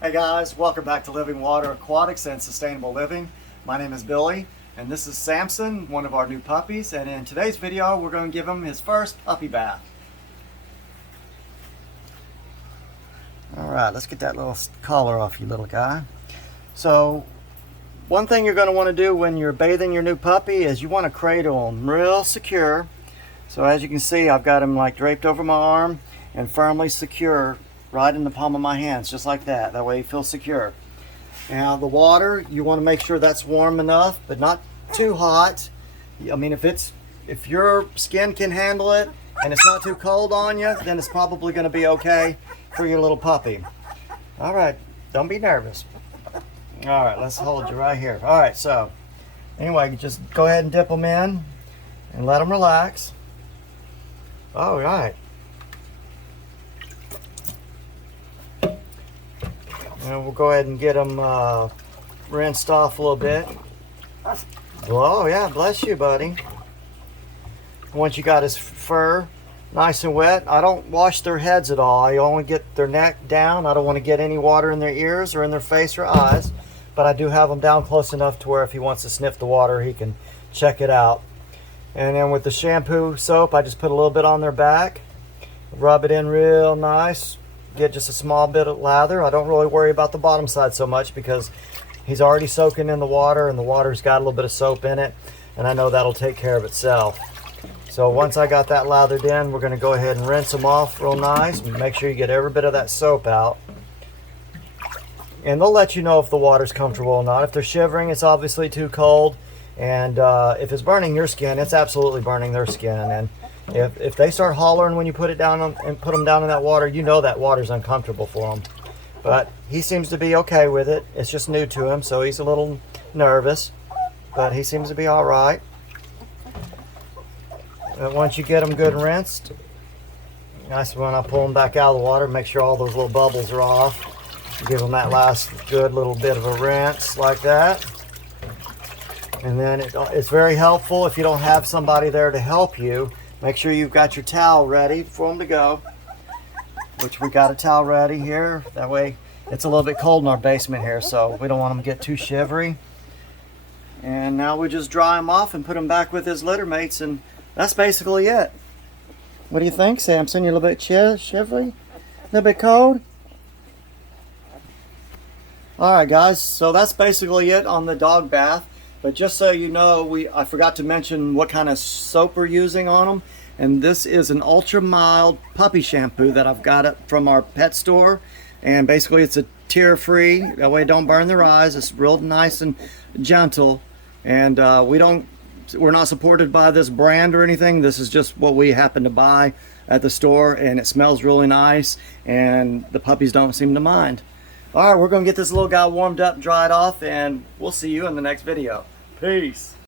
Hey guys, welcome back to Living Water Aquatics and Sustainable Living. My name is Billy and this is Samson, one of our new puppies, and in today's video we're going to give him his first puppy bath. Alright, let's get that little collar off you, little guy. So one thing you're going to want to do when you're bathing your new puppy is you want to cradle him real secure. So as you can see, I've got him like draped over my arm and firmly secure right in the palm of my hands, just like that. That way he feels secure. Now the water, you want to make sure that's warm enough, but not too hot. I mean, if your skin can handle it and it's not too cold on you, then it's probably going to be okay for your little puppy. All right, don't be nervous. All right, let's hold you right here. All right, so anyway, just go ahead and dip them in and let them relax. All right. And we'll go ahead and get them rinsed off a little bit. Oh yeah, bless you, buddy. Once you got his fur nice and wet, I don't wash their heads at all. I only get their neck down. I don't want to get any water in their ears or in their face or eyes, but I do have them down close enough to where if he wants to sniff the water, he can check it out. And then with the shampoo soap, I just put a little bit on their back, rub it in real nice. Get just a small bit of lather. I don't really worry about the bottom side so much because he's already soaking in the water and the water's got a little bit of soap in it, and I know that'll take care of itself. So once I got that lathered in, we're going to go ahead and rinse them off real nice. Make sure you get every bit of that soap out. And they'll let you know if the water's comfortable or not. If they're shivering, it's obviously too cold. And if it's burning your skin, it's absolutely burning their skin. And if they start hollering when you put it down and put them down in that water, you know that water's uncomfortable for them. But he seems to be okay with it. It's just new to him, so he's a little nervous, but he seems to be all right. And once you get them good and rinsed, nice when I pull them back out of the water, make sure all those little bubbles are off. Give them that last good little bit of a rinse like that. And then it's very helpful if you don't have somebody there to help you. Make sure you've got your towel ready for them to go, which we got a towel ready here. That way it's a little bit cold in our basement here, so we don't want them to get too shivery. And now we just dry them off and put them back with his litter mates, and that's basically it. What do you think, Samson? You a little bit shivery? A little bit cold? Alright guys, so that's basically it on the dog bath. But just so you know, I forgot to mention what kind of soap we're using on them. And this is an ultra mild puppy shampoo that I've got it from our pet store. And basically it's a tear free, that way it don't burn their eyes. It's real nice and gentle. And we're not supported by this brand or anything. This is just what we happen to buy at the store, and it smells really nice and the puppies don't seem to mind. Alright, we're going to get this little guy warmed up, dried off, and we'll see you in the next video. Peace.